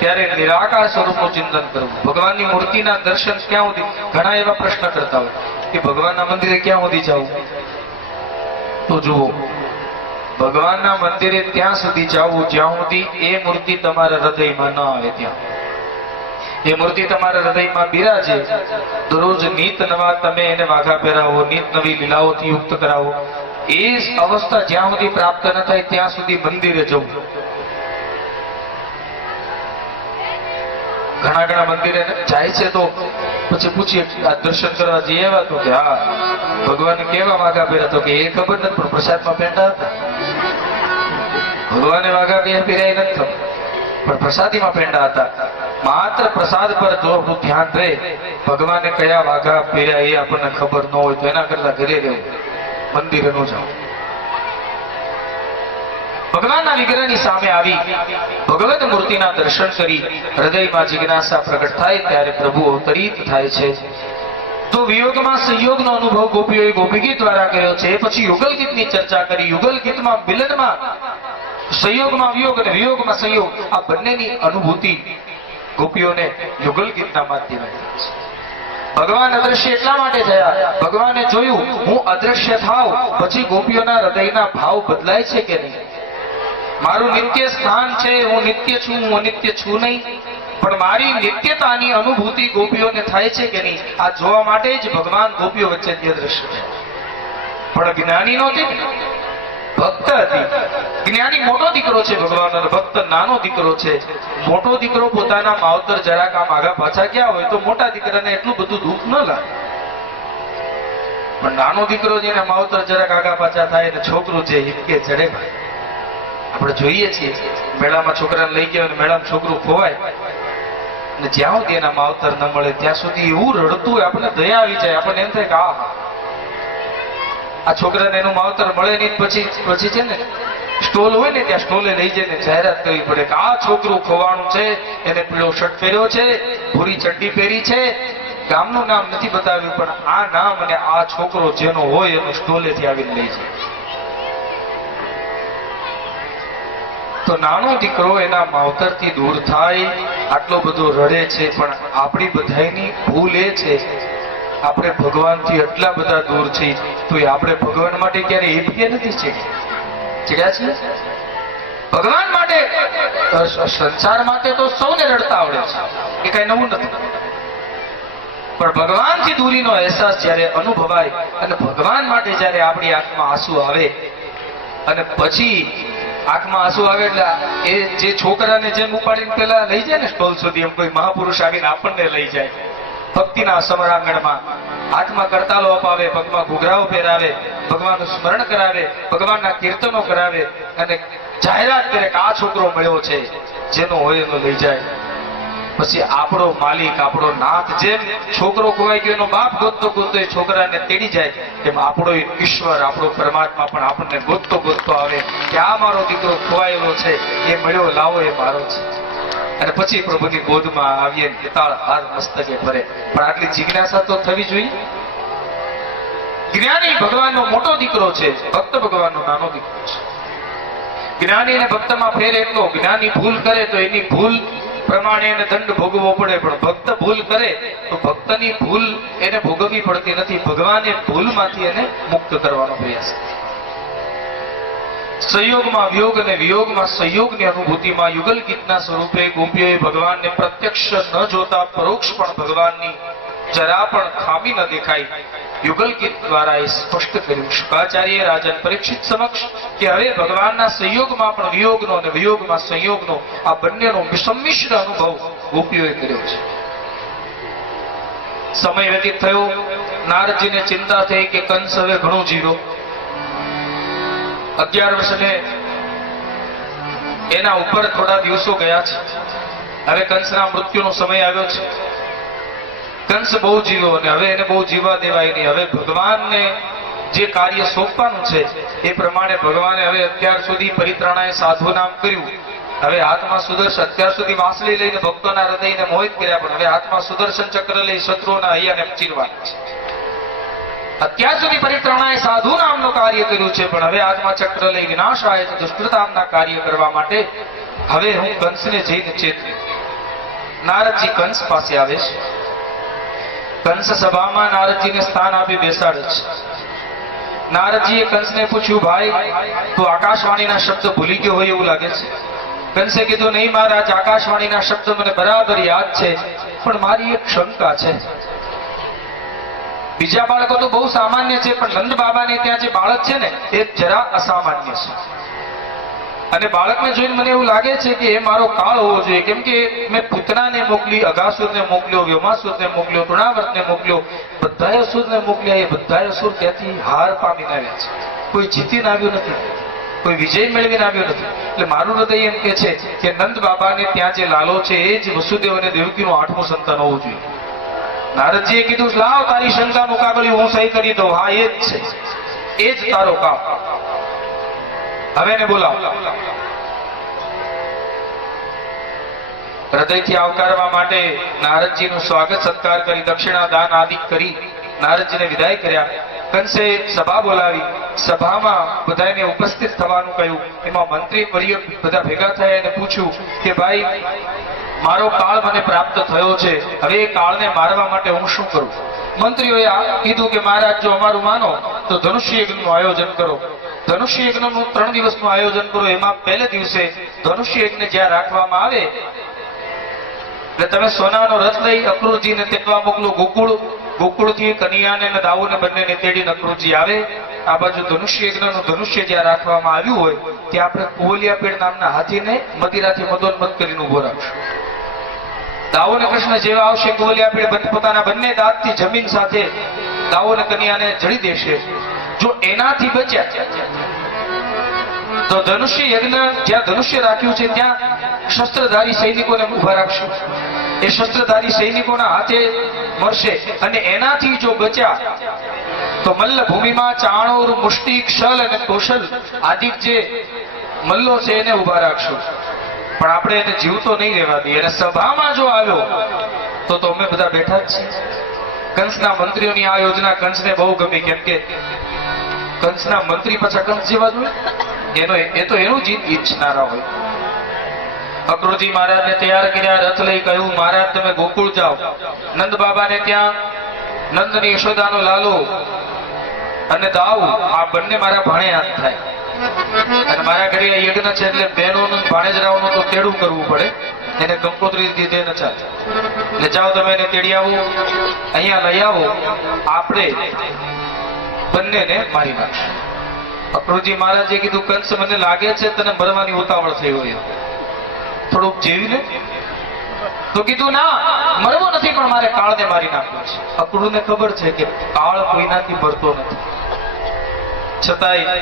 ત્યારે નિરાકાર સ્વરૂપનું ચિંતન કરવું. ભગવાનની મૂર્તિના દર્શન ક્યાં સુધી? ઘણા એવા પ્રશ્ન કરતા હોય કે ભગવાનના મંદિરે ક્યાં સુધી જવું? તો જુઓ, ભગવાનના મંદિરે ત્યાં સુધી જવું જ્યાં સુધી એ મૂર્તિ તમારા હૃદયમાં ન આવે. ત્યાં એ મૂર્તિ તમારા હૃદયમાં બિરાજે, દરરોજ નીત નવા તમે એને વાઘા પહેરાવો, નીત નવી લીલાઓથી યુક્ત કરાવો, એ અવસ્થા જ્યાં સુધી પ્રાપ્ત ન થાય ત્યાં સુધી મંદિરે જવું. ઘણા ઘણા મંદિરે જાય છે તો પછી પૂછીએ આ દર્શન કરવા જઈએ એવા તો કે હા ભગવાન કેવા વાઘા પહેર્યા? તો કે એ ખબર નથી, પણ પ્રસાદમાં પેંડા હતા. ભગવાને વાઘા પહેરાય નથી પણ પ્રસાદીમાં પેંડા હતા. માત્ર પ્રસાદ પર જો આપણું ધ્યાન રહે, ભગવાને કયા વાઘા પહેર્યા એ આપણને ખબર ન હોય તો એના કરતા ઘરે રહેવું, મંદિરે ન જાવ. ભગવાનના વિગ્રહની સામે આવી ભગવત મૂર્તિના દર્શન કરી હૃદયમાં જિજ્ઞાસા પ્રગટ થાય ત્યારે પ્રભુ અવતરિત થાય છે. તો વિયોગમાં સંયોગનો અનુભવ ગોપીઓએ ગોપીગીત દ્વારા કર્યો છે. પછી યુગલ ગીતની ચર્ચા કરી. યુગલ ગીતમાં મિલનમાં સંયોગમાં વિયોગ અને વિયોગમાં સંયોગ, આ બંનેની અનુભૂતિ ગોપીઓને યુગલ ગીતના માધ્યમે થાય છે. ભગવાન અદ્રશ્ય એટલા માટે થયા, ભગવાને જોયું હું અદ્રશ્ય થાવ પછી ગોપીઓના હૃદયના ભાવ બદલાય છે કે નહીં. મારું નિત્ય સ્થાન છે, હું નિત્ય છું, હું અનિત્ય છું નહીં, પણ મારી નિત્યતાની અનુભૂતિ ગોપીઓને થાય છે કે નહીં, આ જોવા માટે જ ભગવાન ગોપીઓ વચ્ચેથી અદ્રશ્ય થયા. પણ જ્ઞાની નહોતી, ભક્ત હતી. જ્ઞાની મોટો દીકરો છે ભગવાનનો, ભક્ત નાનો દીકરો છે. મોટો દીકરો પોતાના માવતર જરાક આમ આગા પાછા ગયા હોય તો મોટા દીકરાને એટલું બધું દુઃખ ન લાગે, પણ નાનો દીકરો જેને માવતર જરાક આગા પાછા થાય અને છોકરું છે હિપકે ચડે. આપણે જોઈએ છીએ મેળામાં છોકરાને લઈ ગયા અને મેળામાં છોકરું ખોવાય અને જ્યાં સુધી એના માવતર ન મળે ત્યાં સુધી એવું રડતું હોય, આપણને દયા આવી જાય. આપણને એમ થાય કે આ છોકરાને એનું માવતર મળે નહીં. પછી છે ને સ્ટોલ હોય ને ત્યાં સ્ટોલે લઈ જઈને જાહેરાત કરવી પડે કે આ છોકરું ખોવાનું છે, એને પીળો શર્ટ પહેર્યો છે, ભૂરી ચડ્ડી પહેરી છે. ગામનું નામ નથી બતાવ્યું પણ આ નામ અને આ છોકરો જેનો હોય એનું સ્ટોલેથી આવીને લઈ જાય. તો નાનો દીકરો એના માવતરથી દૂર થાય આટલો બધો રડે છે. પણ આપણી બધાની ભૂલ એ છે આપણે ભગવાનથી એટલા બધા દૂર છીએ તો આપણે ભગવાન માટે ક્યારે હિપકે નથી ચડ્યા છીએ. ભગવાન માટે સંસાર માટે તો સૌને રડતા આવડે છે, એ કઈ નવું નથી. પણ ભગવાનથી દૂરીનો અહેસાસ જ્યારે અનુભવાય અને ભગવાન માટે જ્યારે આપણી આંખમાં આંસુ આવે અને પછી આંખમાં આંસુ આવે એટલે એ જે છોકરાને જેમ ઉપાડીને પેલા લઈ જાય ને સ્ટોલ સુધી, એમ કોઈ મહાપુરુષ આવીને આપણને લઈ જાય ભક્તિના સમરાંગણમાં, હાથમાં કરતાલો અપાવે, પગમાં ઘૂઘરાઓ પહેરાવે, ભગવાનનું સ્મરણ કરાવે, ભગવાનના કીર્તનો કરાવે અને જાહેરાત કરે કે આ છોકરો મળ્યો છે, જેનો હોય એનો લઈ જાય. પછી આપણો માલિક, આપણો નાથ, જેમ છોકરો ખોવાઈ ગયો એનો બાપ ગોતતો ગોતતો એ છોકરાને તેડી જાય, એમ આપણો ઈશ્વર, આપણો પરમાત્મા પણ આપણને ગોતતો ગોતતો આવે કે આ મારો દીકરો ખોવાયેલો છે, એ મળ્યો, લાવો, એ મારો છે. અને પછી પ્રભુની ગોદમાં આવીએ, પિતાળ હાર મસ્તકે ભરે. પણ આટલી જિજ્ઞાસા તો થવી જોઈએ. જ્ઞાની ભગવાનનો મોટો દીકરો છે, ભક્ત ભગવાનનો નાનો દીકરો છે. જ્ઞાની અને ભક્તમાં ફેર એટલો, જ્ઞાની ભૂલ કરે તો એની ભૂલ પ્રમાણે એને દંડ ભોગવવો પડે, પણ ભક્ત ભૂલ કરે તો ભક્તની ભૂલ એને ભોગવવી પડતી નથી. ભગવાન એ ભૂલમાંથી એને મુક્ત કરવાનો પ્રયાસ કરે. સંયોગમાં વિયોગ અને વિયોગમાં સંયોગની અનુભૂતિમાં યુગલ ગીતના સ્વરૂપે ગોપીઓએ ભગવાનને પ્રત્યક્ષ ન જોતા પરોક્ષ પણ ભગવાનની જરા પણ ખામી ન દેખાય યુગલ ગીત દ્વારા એ સ્પષ્ટ કર્યું. શુકાચાર્ય રાજન પરીક્ષિત સમક્ષ કે હવે ભગવાનના સંયોગમાં પણ વિયોગનો અને વિયોગમાં સંયોગનો આ બંનેનો સંમિશ્ર અનુભવ ગોપીઓએ કર્યો છે. સમય વ્યતીત થયો, નારદજીને ચિંતા થઈ કે કંસ હવે ઘણો જીવ્યો. 11 વર્ષને એના ઉપર થોડા દિવસો ગયા છે. હવે કંસના મૃત્યુનો સમય આવ્યો છે. કંસ બહુ જીવ્યો અને હવે એને બહુ જીવવા દેવાય નહીં. હવે ભગવાનને જે કાર્ય સોંપવાનું છે એ પ્રમાણે ભગવાને હવે અત્યાર સુધી પરિત્રાણાએ સાધુ નામ કર્યું. હવે હાથમાં સુદર્શન, અત્યાર સુધી વાંસળી લઈને ભક્તોના હૃદયને મોહિત કર્યા, પણ હવે હાથમાં સુદર્શન ચક્ર લઈ શત્રુઓના હૈયાને ચીરવાના છે. અત્યાર સુધી પરિત્રાણાએ સાધુ નામનું કાર્ય કર્યું છે, પણ હવે હાથમાં ચક્ર લઈ વિનાશાય દુષ્કૃતામના કાર્ય કરવા માટે હવે હું કંસને જઈને ચેતવી. નારદજી કંસ પાસે આવે છે. કંસ સભામાં નારદજીને સ્થાન આપી બેસાડે છે. નારદજીએ કંસને પૂછ્યું, ભાઈ તું આકાશવાણીના શબ્દ ભૂલી ગયો હોય એવું લાગે છે. કંસે કીધું, નહીં મહારાજ, આકાશવાણીના શબ્દ મને બરાબર યાદ છે, પણ મારી એક શંકા છે. બીજા બાળકો તો બહુ સામાન્ય છે, પણ નંદ બાબાને ત્યાં જે બાળક છે ને એ જરા અસામાન્ય છે. અને બાળકને જોઈને મને એવું લાગે છે કે એ મારો કાળ હોવો જોઈએ, કેમ કે મેં પૂતનાને મોકલી, અઘાસુરને મોકલ્યો, વ્યોમાસુરને મોકલ્યો, તૃણાવર્તને મોકલ્યો, બધાય અસુરને મોકલ્યા. એ બધાય અસુર ત્યાંથી હાર પામીને આવ્યા છે. કોઈ જીતીને આવ્યું નથી, કોઈ વિજય મેળવીને આવ્યો નથી. એટલે મારું હૃદય એમ કે છે કે નંદ બાબાને ત્યાં જે લાલો છે એ જ વસુદેવ અને દેવકીનું 8મું સંતાન હોવું જોઈએ. નારદજીએ કીધું, લાવ તારી શંકાનું કાગળિયું હું સહી કરી દઉં. હા, એ જ છે, એ જ તારો કામ. હવે એને બોલાવ. હૃદયથી આવકારવા માટે નારદજીનું સ્વાગત સત્કાર કરી, દક્ષિણા દાન આદિ કરી નારદજીને વિદાય કર્યા. કંસે સભા બોલાવી. સભામાં બધાને ઉપસ્થિત થવાનું કહ્યું. એમાં મંત્રી પરિય બધા ભેગા થયા અને પૂછ્યું કે ભાઈ, મારો કાળ મને પ્રાપ્ત થયો છે, હવે એ કાળને મારવા માટે હું શું કરું? મંત્રીઓએ કીધું કે મહારાજ, જો અમારું માનો તો ધનુષ્ય યજ્ઞનું આયોજન કરો. ધનુષ્ય યજ્ઞનું 3 દિવસનું આયોજન કરો. એમાં પહેલે દિવસે ધનુષ્ય યજ્ઞ જ્યાં રાખવામાં આવે એટલે તમે સોનાનો રથ લઈ અક્રૂરજીને તેડવા મોકલો ગોકુળ. ગોકુળથી કનૈયાને અને દાઉને બંનેને તેડીને અક્રૂરજી આવે. આ બાજુ ધનુષ્ય યજ્ઞનું ધનુષ્ય જ્યાં રાખવામાં આવ્યું હોય ત્યાં આપણે કુવલિયાપીડ નામના હાથીને મદિરાથી મદોન્મત કરીને ઉભો રાખશું. દાઉ અને કૃષ્ણ જેવા આવશે, કુવલિયાપીડ પોતાના બંને દાંતથી જમીન સાથે દાઉ અને કનૈયાને જડી દેશે. જો એનાથી બચ્યા તો ધનુષ્ય યજ્ઞ જ્યાં ધનુષ્ય રાખ્યું છે ત્યાં શસ્ત્રધારી સૈનિકોને ઉભા રાખશું. એ શસ્ત્રધારી સૈનિકોના હાથે મરશે. અને એનાથી જો બચ્યા તો મલ્લ ભૂમિમાં ચાણોર, મુષ્ટિક, શલ અને કૌશલ આદિ જે મલ્લો છે એને ઉભા રાખશું. પણ આપણે એને જીવતો નહીં રહેવા દઈએ. અને સભામાં જો આવ્યો તો અમે બધા બેઠા જ છીએ. કંસના મંત્રીઓની આ યોજના કંસને બહુ ગમી, કેમ કે કંસના મંત્રી પાછા કંસ જેવા જ હોય. એ તો એનું જ ઈચ્છનારા હોય. અક્રૂરજી મહારાજને તૈયાર કર્યા. રથ લઈ કહ્યું, મહારાજ તમે ગોકુળ જાઓ. નંદ બાબાને ત્યાં નંદની યશોદાનો લાલો અને દાઉ આ બંને મારા ભાણે હાથ થાય. અને મારા ઘરે યજ્ઞ છે એટલે બહેનોનું ભાણેજરાઓનું તો તેડું કરવું પડે. એને કંકોત્રી દીધે ન ચાલે. ને જાઓ તમે એને તેડી આવો, અહીંયા લઈ આવો, આપણે બંનેને મારી નાખશું. અક્રૂરજી મહારાજે કીધું, કંસ મને લાગે છે તને મરવાની ઉતાવળ થઈ હોય, થોડુંક જેવી લે. તો કીધું ના, મરવો નથી, પણ મારે કાળને મારી નાખવો છે. અક્રૂરને ખબર છે કે કાળ કોઈનાથી મરતો નથી. છતાંય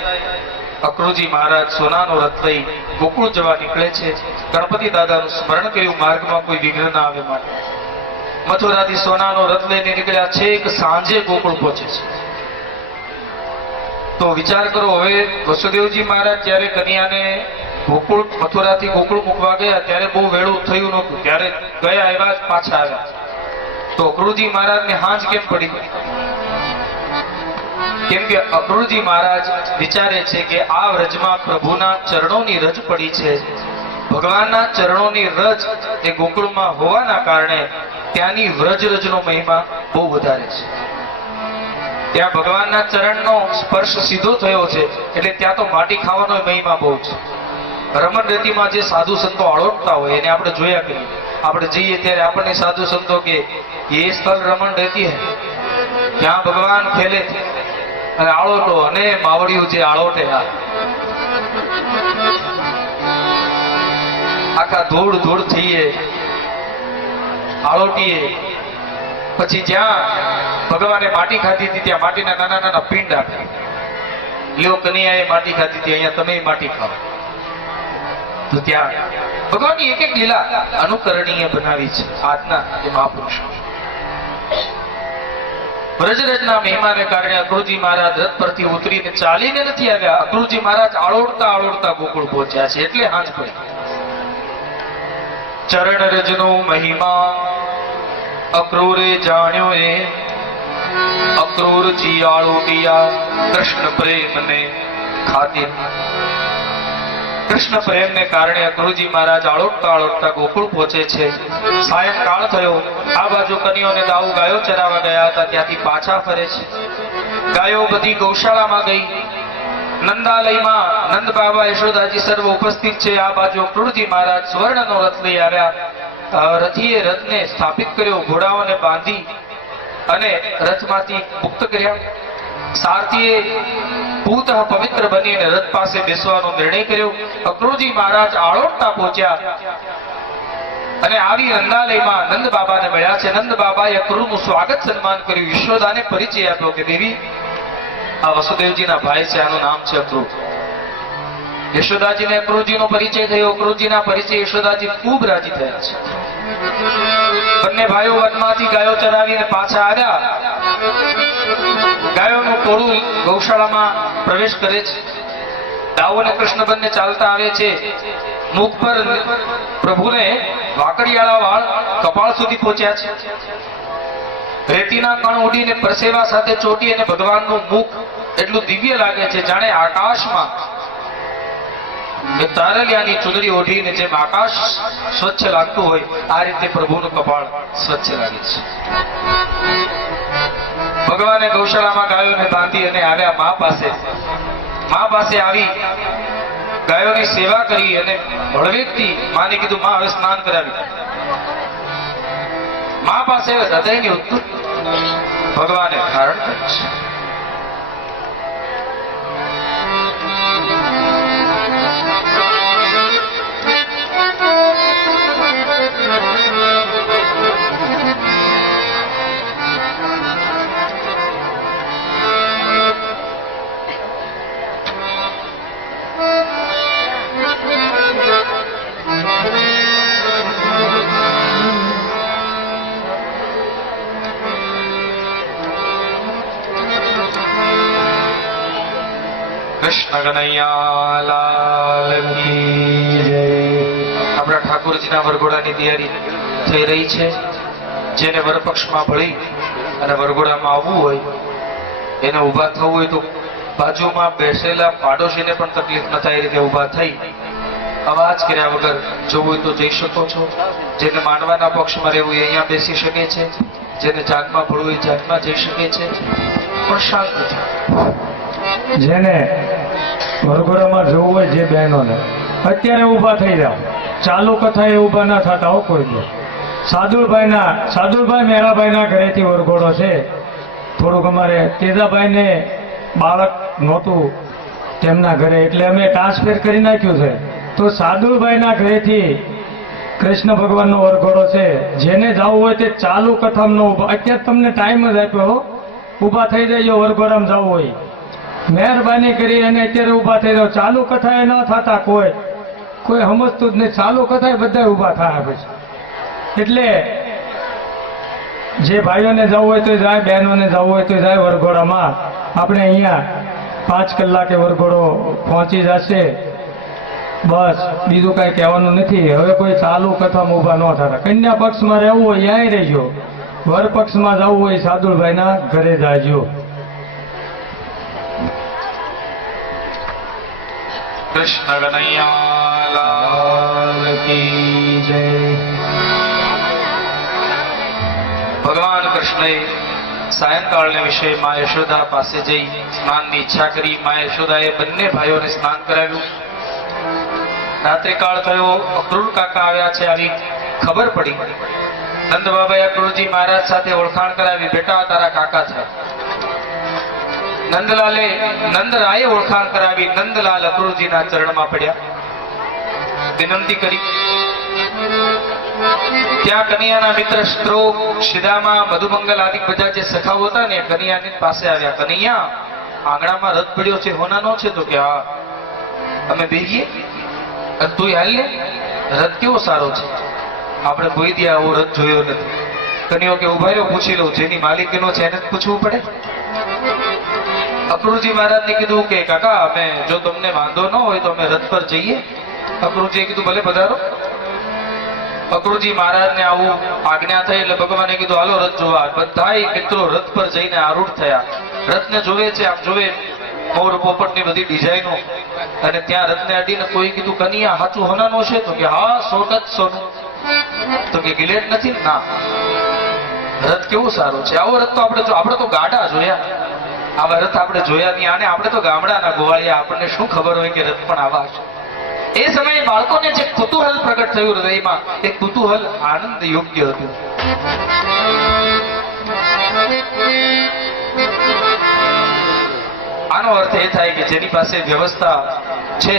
અક્રૂરજી મહારાજ સોનાનો રથ લઈ ગોકુળ જવા નીકળે છે. ગણપતિ દાદાનું સ્મરણ કર્યું, માર્ગમાં કોઈ વિઘ્ન ના આવે માટે. મથુરાથી સોનાનો રથ લઈને નીકળ્યા છે, એક સાંજે ગોકુળ પહોંચે છે. તો વિચાર કરો, હવે વસુદેવજી મહારાજ જ્યારે કન્યાને ગોકુળ મથુરાથી ગોકુળ મૂકવા ગયા ત્યારે બહુ વેળું થયું નહોતું. ત્યારે ગયા એવા જ પાછા આવ્યા. તો અક્રૂરજી મહારાજને હાંજ કેમ પડી? કેમ કે અક્રૂરજી મહારાજ વિચારે છે કે આ વ્રજમાં પ્રભુના ચરણોની રજ પડી છે. ભગવાનના ચરણોની રજ એ ગોકુળમાં હોવાના કારણે ત્યાંની વ્રજ રજનો મહિમા બહુ વધારે છે. ત્યાં ભગવાનના ચરણનો સ્પર્શ સીધો થયો છે, એટલે ત્યાં તો માટી ખાવાનો મહિમા બહુ છે. રમણ રેતીમાં જે સાધુ સંતો આળોટતા હોય એને આપણે જોયા કરીએ. આપણે જઈએ ત્યારે આપણને સાધુ સંતો કે એ સ્થળ રમણ રેતી હે, ત્યાં ભગવાન ખેલે અને આળોટો અને માવડિયું જે આળોટે, આખા ધૂળ ધૂળ થઈએ, આળોટીએ. પછી જ્યાં ભગવાને માટી ખાધી હતી ત્યાં માટીના નાના નાના પિંડ આપે. લ્યો કનૈયાએ માટી ખાધી હતી, અહીંયા તમે માટી ખાઓ. તો ત્યાં ભગવાનની એક એક લીલા અનુકરણીય બનાવી છે આજના એ મહાપુરુષો. વ્રજરજના મહિમાને કારણે અક્રૂરજી મહારાજ રથ પરથી ઉતરીને ચાલીને નથી આવ્યા. અક્રૂરજી મહારાજ આળોડતા આળોડતા ગોકુળ પહોંચ્યા છે, એટલે હાંજ પડી. ચરણ રજનો મહિમા અક્રૂરે જાણ્યો એ, અક્રૂરજી આળોટિયા કૃષ્ણ પ્રેમને ખાतिर. કૃષ્ણ પ્રેમને કારણે અક્રૂરજી મહારાજ આળોટતા આળોટતા ગોકુળ પહોંચે છે. સાયંકાળ થયો. આ બાજુ કન્યાઓને દાઉ ગાયો ચરાવવા ગયા હતા, ત્યાંથી પાછા ફરે છે. ગાયો બધી ગૌશાળામાં ગઈ. નંદાલયમાં નંદ બાબા યશોદાજી સર્વ ઉપસ્થિત છે. આ બાજુ અક્રૂરજી મહારાજ સ્વર્ણનો રથ લઈ આવ્યા. રથીએ રથને સ્થાપિત કર્યો, ઘોડાઓને બાંધી અને રથમાંથી મુક્ત કર્યા. સારથીએ પૂત પવિત્ર બનીને રથ પાસે બેસવાનો નિર્ણય કર્યો. અક્રૂરજી મહારાજ આળોટતા પહોંચ્યા અને આવી નંદાલયમાં નંદ બાબાને મળ્યા છે. નંદ બાબાએ અક્રૂરનું સ્વાગત સન્માન કર્યું. યશોદાને પરિચય આપ્યો કે દેવી, આ વસુદેવજીના ભાઈ છે, આનું નામ છે અક્રૂર. યશોદાજીને અક્રૂરજીનો પરિચય થયો. અક્રૂરજીના પરિચય યશોદાજી ખૂબ રાજી થયા છે. બંને ભાઈઓ વનમાંથી ગાયો ચરાવીને પાછા આવ્યા. ગાયોનું ટોળું ગૌશાળામાં પ્રવેશ કરે છે. દાઉ અને કૃષ્ણ બંને ચાલતા આવે છે. મુખ પર પ્રભુને વાકડિયાળા વાળ કપાળ સુધી પહોંચ્યા છે. રેતીના કણ ઉડીને પરસેવા સાથે ચોટી અને ભગવાનનું મુખ એટલું દિવ્ય લાગે છે, જાણે આકાશમાં તારલિયાની ચુંદડી ઓઢીને જેમ આકાશ સ્વચ્છ લાગતું હોય, આ રીતે પ્રભુનું કપાળ સ્વચ્છ લાગે છે. ભગવાને ગૌશાળામાં ગાયોને બાંધી અને આવ્યા મા પાસે. મા પાસે આવી ગાયોની સેવા કરી અને હળવેકથી માને કીધું, મા હવે સ્નાન કરાવી. મા પાસે હૃદયની ઉત્કટ ભગવાને ધારણ કરી છે. કૃષ્ણ કનૈયા લાલ કી જય. આપણા ઠાકોરજીના વરઘોડાની તૈયારી થઈ રહી છે. જેને વરપક્ષમાં ભળી અને વરઘોડામાં આવવું હોય, એને ઊભા થવું હોય તો બાજુમાં બેસેલા પાડોશીને પણ તકલીફ ન થાય એ રીતે ઊભા થઈ અવાજ કર્યા વગર જવું હોય તો જઈ શકો છો. જેને માંડવાના પક્ષમાં રહેવું એ અહીંયા બેસી શકે છે. જેને જાગમાં ભળવું એ જાગમાં જઈ શકે છે, પણ શાંતિથી. જેને વરઘોડામાં જવું હોય, જે બહેનોને અત્યારે ઊભા થઈ જાઓ, ચાલુ કથાએ ઊભા ના થતા હો કોઈ દી. સાદુલભાઈ મેળાભાઈના ઘરેથી વરઘોડો છે. થોડુંક અમારે તેજાભાઈને બાળક નહોતું તેમના ઘરે, એટલે અમે ટ્રાન્સફર કરી નાખ્યું છે. તો સાદુલભાઈના ઘરેથી કૃષ્ણ ભગવાનનો વરઘોડો છે. જેને જવું હોય તે ચાલુ કથામાં ન ઊભા, અત્યારે તમને ટાઈમ જ આપ્યો, ઊભા થઈ જજો વરઘોડામાં જવું હોય. મહેરબાની કરી અને અત્યારે ઊભા થઈ જાઓ. ચાલુ કથાએ ન થતા કોઈ સમજતું જ નહીં. ચાલુ કથાએ બધા ઊભા થાય પછી. એટલે જે ભાઈઓને જવું હોય તો જાય, બહેનોને જવું હોય તો જાય વરઘોડામાં. આપણે અહીંયા 5 કલાકે વરઘોડો પહોંચી જશે. બસ બીજું કાંઈ કહેવાનું નથી. હવે કોઈ ચાલુ કથામાં ઊભા ન થતા. કન્યા પક્ષમાં રહેવું હોય ત્યાં રહેજો, વર પક્ષમાં જવું હોય સાદુલભાઈના ઘરે જાજો. કૃષ્ણ કનૈયા લાલ કી જય. ભગવાન કૃષ્ણએ સાયંકાળને વિશે મા યશોદા પાસે જઈ સ્નાનની ઈચ્છા કરી. મા યશોદાએ બંને ભાઈઓને સ્નાન કરાવ્યું. રાત્રિકાળ થયો, અક્રૂર કાકા આવ્યા છે આવી ખબર પડી. નંદ બાબાએ અક્રૂરજી મહારાજ સાથે ઓળખાણ કરાવી. બેટા તારા કાકા થાય. નંદલાલે ઓળખાણ કરાવી. નંદલાલ અક્રૂરજીના ચરણમાં પડ્યા, વિનંતી કરી. ત્યાં કનૈયાના મિત્ર સ્ત્રોક, શિદામા, મધુમંગલ આદિ બધા જે સખાઓ હતા ને કનૈયાની પાસે આવ્યા. કનૈયા, આંગણામાં રથ પડ્યો છે, હોનાનો છે? તો કે હા. અમે બેહીએ? તું હાલ ને, રથ કેવો સારો છે, આપણે કોઈ દી આવો રથ જોયો નથી. કનૈયો કે ઉભા રહ્યો, પૂછી લઉં. જેની માલિકીનો છે એને જ પૂછવું પડે. અક્રૂરજી મહારાજને કીધું કે કાકા, અમે જો તમને વાંધો ન હોય તો અમે રથ પર જઈએ. અક્રૂરજીએ કીધું ભલે પધારો. અક્રૂરજી મહારાજને આવું આજ્ઞા થઈ એટલે ભગવાને કીધું હાલો રથ જોવા. બધાય મિત્રો રથ પર જઈને આરૂઢ થયા. રથને જોવે છે, આમ જોવે મોર પોપટની બધી ડિઝાઇનો. અને ત્યાં રથને અડીને કોઈ કીધું કનૈયા હાચું હોનાનો છે? તો કે હા, 100% સોનું. તો કે ગિલેટ નથી? ના. રથ કેવો સારો છે. આવો રથ તો આપણે તો ગાડા જોયા, આવા રથ આપણે જોયા નહીં. આને આપણે તો ગામડાના ગોવાળિયા, આપણને શું ખબર હોય કે રથ પણ આવા છે. એ સમયે બાળકોને જે કુતૂહલ પ્રગટ થયું હૃદયમાં, એ કુતૂહલ આનંદ યોગ્ય હતું. આનો અર્થ એ થાય કે જેની પાસે વ્યવસ્થા છે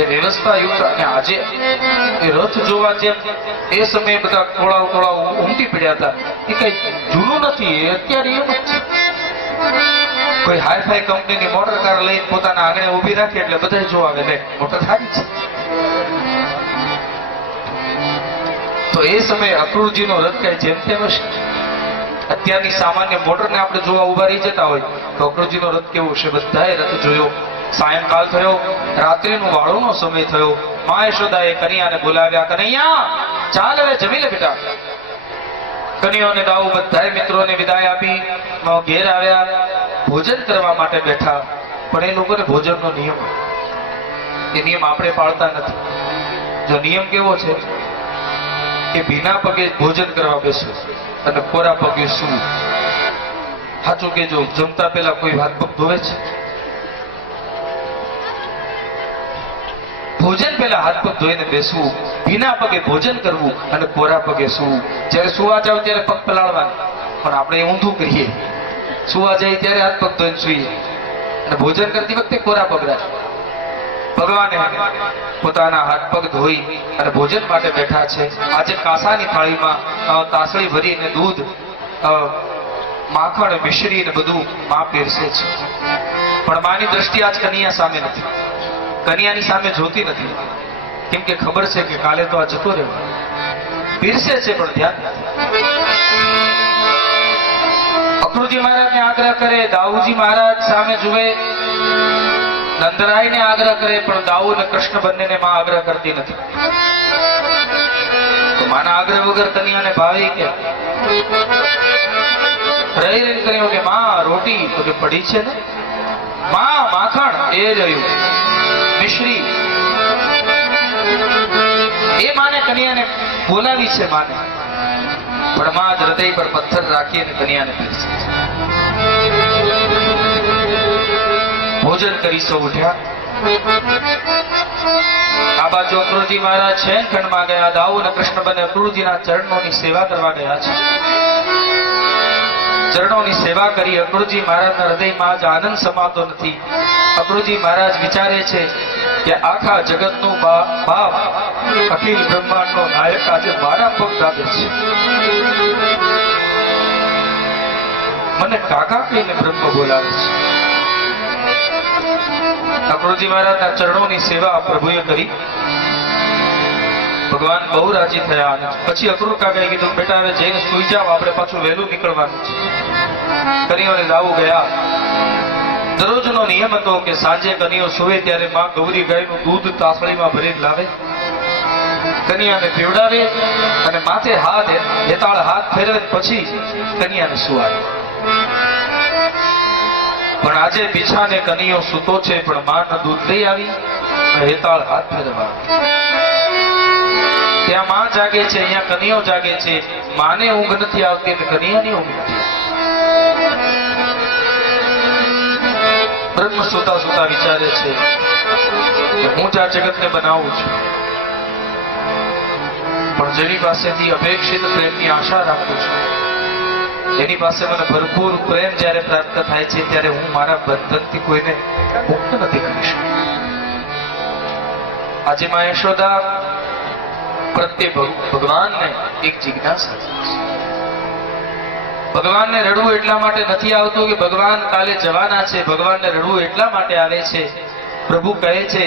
એ વ્યવસ્થા યુક્ત. અને આજે એ રથ જોવા જેમ એ સમયે બધા ટોળાઓ ઉમટી પડ્યા હતા, એ કઈ જૂનું નથી. અત્યારે એમ જ છે. કોઈ હાઈફાઈ કંપનીની મોટર કાર લઈને પોતાના આંગણે ઉભી રાખી એટલે બધા જોવા આવે, લે મોટર સારી છે. તો એ સમયે અક્રૂરજીનો રથ કઈ જેમ તેમ હશે. અત્યારની સામાન્ય મોટરને આપણે જોવા ઉભા રહી જતા હોય તો અક્રૂરજીનો રથ કેવો છે. બધાએ રથ જોયો. સાયંકાળ થયો, રાત્રિનો વાળોનો સમય થયો. મા યશોદાએ કનૈયાને બોલાવ્યા. કનૈયા, ચાલ હવે જમી લે બેટા. કનૈયાને દાઉ બધાએ મિત્રોને વિદાય આપી ઘેર આવ્યા. ભોજન કરવા માટે બેઠા. પણ એ લોકોને ભોજનનો નિયમ, એ નિયમ આપણે પાળતા નથી. જો નિયમ કેવો છે કે ભીના પગે ભોજન કરવા બેસવું અને કોરા પગે શું. સાચું કેજો, જમતા પહેલા કોઈ હાથ પગ ધોવે છે? ભોજન પહેલા હાથ પગ ધોઈને બેસવું, ભીના પગે ભોજન કરવું અને કોરા પગે સૂવું. જયારે સુવા જાવ ત્યારે પગ પલાળવાના, પણ આપણે ઊંધું કરીએ. સુવા જાય ત્યારે હાથ પગ ધોઈને સૂઈએ અને ભોજન કરતી વખતે કોરા પગ રાખે. ભગવાને પોતાના હાથ પગ ધોઈ અને ભોજન માટે બેઠા છે. આજે કાસાની થાળીમાં તાસળી ભરીને દૂધ, માખણ, મિશ્રી ને બધું માં પીરસે છે. પણ માની દ્રષ્ટિ આજ કનૈયા સામે નથી. કનૈયાની સામે જોતી નથી. કેમ કે ખબર છે કે કાલે તો આ જતો રહ્યો. પીરસે છે પણ ધ્યાન નથી. અક્રૂરજી મહારાજને આગ્રહ કરે, દાઉજી મહારાજ સામે જુએ. નંદરાયને આગ્રહ કરે, પણ દાઉ અને કૃષ્ણ બંનેને માં આગ્રહ કરતી નથી. તો માના આગ્રહ વગર કનૈયાને ભાવે કે રહી કર્યો કે માં રોટી તો કે પડી છે ને, માં માખણ એ રહ્યું, મિશ્રી એ માને કનૈયાને બોલાવી છે. માને પણ માં જ હૃદય પર પથ્થર રાખી અને કનૈયાને પીરસે. ભોજન કરી સૌ ઉઠ્યા. આ બાજુ અક્રૂરજી મહારાજ શયનખંડમાં ગયા, દાઉ અને કૃષ્ણ બંને અક્રૂરજીના ચરણોની સેવા કરવા ગયા છે. ચરણોની સેવા કરી અક્રૂરજી મહારાજના હૃદયમાં જ આનંદ સમાતો નથી. અક્રૂરજી મહારાજ વિચારે છે કે આખા જગતનું બાપ, અખિલ બ્રહ્માંડનો નાયક આજે મારા પગ દાબે છે. મને કાકા કહીને બ્રહ્મ બોલાવે છે. અક્રૂરજી મહારાજના ચરણોની સેવા પ્રભુએ કરી. ભગવાન બહુ રાજી થયા. અને પછી અક્રૂર કાકાએ કીધું, બેટા હવે જઈને સુઈ જાઓ, આપણે પાછું વહેલું નીકળવાનું છે. કનૈયોને દાવું ગયા. દરરોજનો નિયમ હતો કે સાંજે કનૈયો સુવે ત્યારે માં ગૌરી ગાયનું દૂધ તાસળીમાં ભરીને લાવે, કનૈયાને પીવડાવે અને માથે હેતાળ હાથ ફેરવે, પછી કનૈયાને સુવાડે. પણ આજે પીછાને કનૈયો સૂતો છે, પણ માના દૂધ લઈ આવી હેતાળ હાથ ફેરવા. ત્યાં માં જાગે છે, અહીંયા કનૈયો જાગે છે. માને ઊંઘ નથી આવતી અને કનૈયાની ઊંઘ નથી. બ્રહ્મ સુતા સુતા વિચારે છે કે હું જ આ જગતને બનાવું છું, પણ જેની પાસેથી અપેક્ષિત પ્રેમની આશા રાખું છું, એની પાસે મને ભરપૂર પ્રેમ જ્યારે પ્રાપ્ત થાય છે, ત્યારે હું મારા બંધનથી કોઈને મુક્ત નથી કરી શકતો. આજે માં યશોદા પ્રત્યે ભગવાનને એક જિજ્ઞાસા છે. ભગવાનને રડવું એટલા માટે નથી આવતું કે ભગવાન કાલે જવાના છે. ભગવાનને રડવું એટલા માટે આવે છે, પ્રભુ કહે છે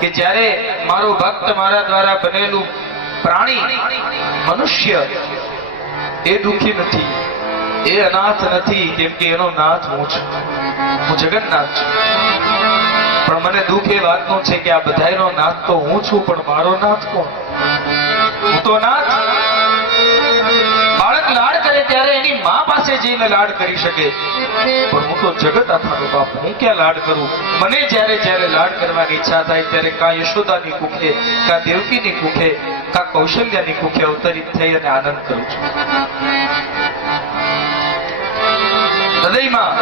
કે જ્યારે મારો ભક્ત, મારા દ્વારા બનેલું પ્રાણી મનુષ્ય એ દુઃખી નથી, એ અનાથ નથી, કેમ કે એનો નાથ હું છું, હું જગન્નાથ છું. પણ મને દુઃખ એ વાતનું છે કે આ બધાયનો નાથ તો હું છું, પણ મારો નાથ કોણ? હું તો નાથ. બાળક લાડ કરે ત્યારે એની મા પાસે જઈને લાડ કરી શકે, પણ હું તો જગત આખાનો બાપ, હું ક્યાં લાડ કરું? મને જ્યારે જ્યારે લાડ કરવાની ઈચ્છા થાય ત્યારે કા યશોદાની કુખે, કા દેવકીની કુખે, કા કૌશલ્યાની કુખે અવતરિત થઈ અને આનંદ કરું છું. હૃદયમાં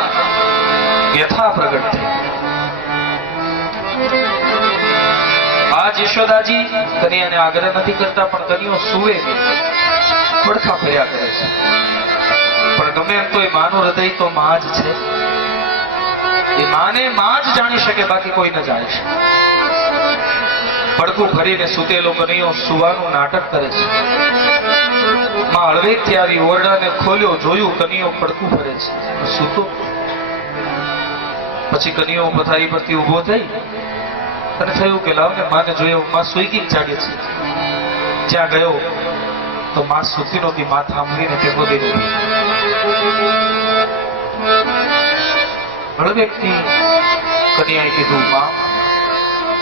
વ્યથા પ્રગટ થઈ. આજ યશોદાજી કનૈયાને આગ્રહ નથી કરતા, પણ કનૈયો સુવે પડખા ફર્યા કરે છે. પણ ગમે એમ તો એ માનું હૃદય તો માં જ છે. એ માને માં જ જાણી શકે, બાકી કોઈ ન જાણી શકે. પડખું ફરીને સુતેલો કનૈયો સુવાનું નાટક કરે છે. માં હળવેકથી આવી ઓરડાને ખોલ્યો, જોયું કનૈયો પડખું ફરે છે, સૂતો. પછી કનૈયો પથારી પરથી ઉભો થઈ અને થયું કે લાવને માને જોયો, માં સુઈ ગઈ જાગે છે. જ્યાં ગયો તો માં સૂતી નહોતી. માં થાંભલીને ટેકો દઈ હળવેકથી કનૈયાએ કીધું, માં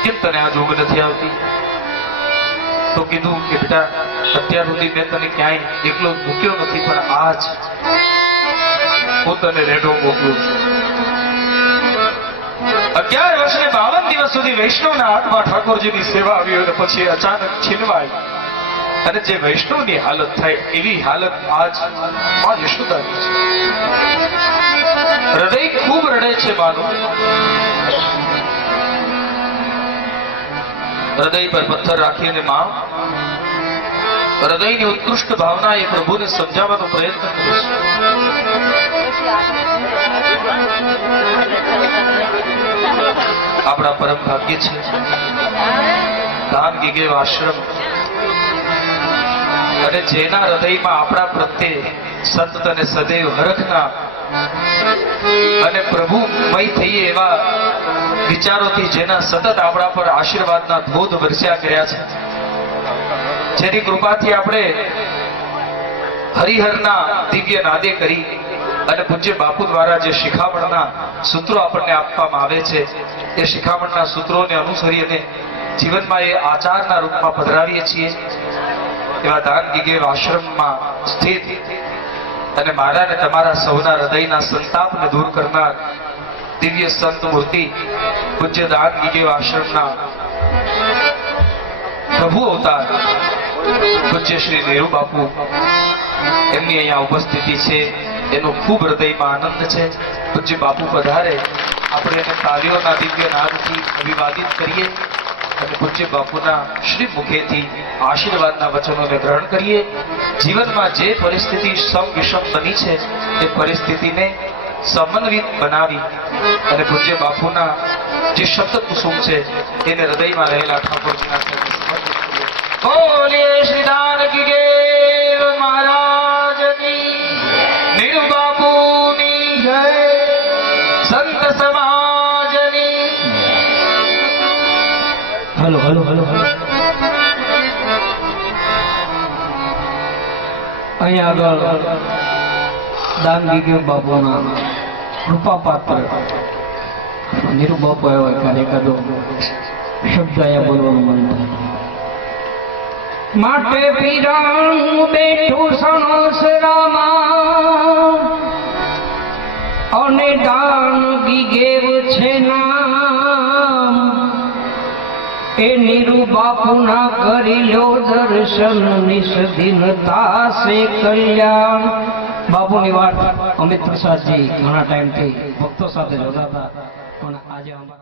કેમ તને આજ ઊંઘ નથી આવતી? તો કીધું કે બેટા, અત્યાર સુધી મેં તને ક્યાંય એકલો મૂક્યો નથી, પણ આજ હું તને રેડો મોકલું છું. 11 વર્ષ ને 52 દિવસ સુધી વૈષ્ણવના હાથમાં ઠાકોરજીની સેવા આવી અને પછી અચાનક છીનવાઈ અને જે વૈષ્ણવની હાલત થાય, એવી હાલત આજ માં યશોદાની છે. હૃદય ખૂબ રડે છે માનું. હૃદય પર પથ્થર રાખીને માં હૃદયની ઉત્કૃષ્ટ ભાવના એ પ્રભુને સમજાવવાનો પ્રયત્ન કરે છે. આપણા પરમ ભાગ્ય છે ધામ ગીગેવ આશ્રમ, અને જેના હૃદયમાં આપણા પ્રત્યે સતત અને સદૈવ હરખના અને પ્રભુમય થઈએ એવા વિચારોથી જેના સતત આપણા પર આશીર્વાદના ધોધ વરસ્યા કર્યા છે, જેની કૃપાથી આપણે હરિહરના દિવ્ય નાદે કરી અને પૂજ્ય બાપુ દ્વારા જે શિખામણના સૂત્રો આપણને આપવામાં આવે છે, એ શિખામણના સૂત્રોને અનુસરીને જીવનમાં એ આચારના રૂપમાં પધરાવીએ છીએ. એવા દાન ગીગેવ આશ્રમમાં સ્થિત અને મારા ને તમારા સૌના હૃદયના સંતાપને દૂર કરનાર દિવ્ય સંત મૂર્તિ પૂજ્ય દાન ગીગેવ આશ્રમના પ્રભુ અવતાર પૂજ્ય શ્રી નેહરુ બાપુ, એમની અહીંયા ઉપસ્થિતિ છે. એનો ખૂબ હૃદયમાં આનંદ છે. પૂજ્ય બાપુ પધારે, આપણે એને તાલીઓના દિવ્ય નાદથી અભિવાદિત કરીએ. અને પૂજ્ય બાપુના શ્રી મુખેથી આશીર્વાદના વચનોને ગ્રહણ કરીએ. જીવનમાં જે પરિસ્થિતિ સમ વિષમ બની છે એ પરિસ્થિતિને સમન્વિત બનાવી અને પૂજ્ય બાપુના જે શબ્દ કુસુમ છે એને હૃદયમાં રહેલા ઠાકોરજીના ચરણે સમર્પિત કરીએ. બોલીએ શ્રી નાનકી દેવ મહારાજની, નીરુ બાપુની જય, સંત સમાજની. Hello hello hello hello. અહીંયા આગળ દાન ગીગીર બાપુના કૃપા પાત્ર નીરુ બાપુ આવ્યા ત્યારે એકાદો શબ્દ અહીંયા બોલવાનું મન થાય. માટે પીરાણું બેઠું સણસરામાં અને દાન ગીગેવ છે નામ, એ નીરુ બાપુના કરી લો દર્શન, નિષદિન તાસે કલ્યાણ. બાપુની વાત અમિત પ્રસાદજી ઘણા ટાઈમથી ભક્તો સાથે જોતા હતા, પણ આજે અમારા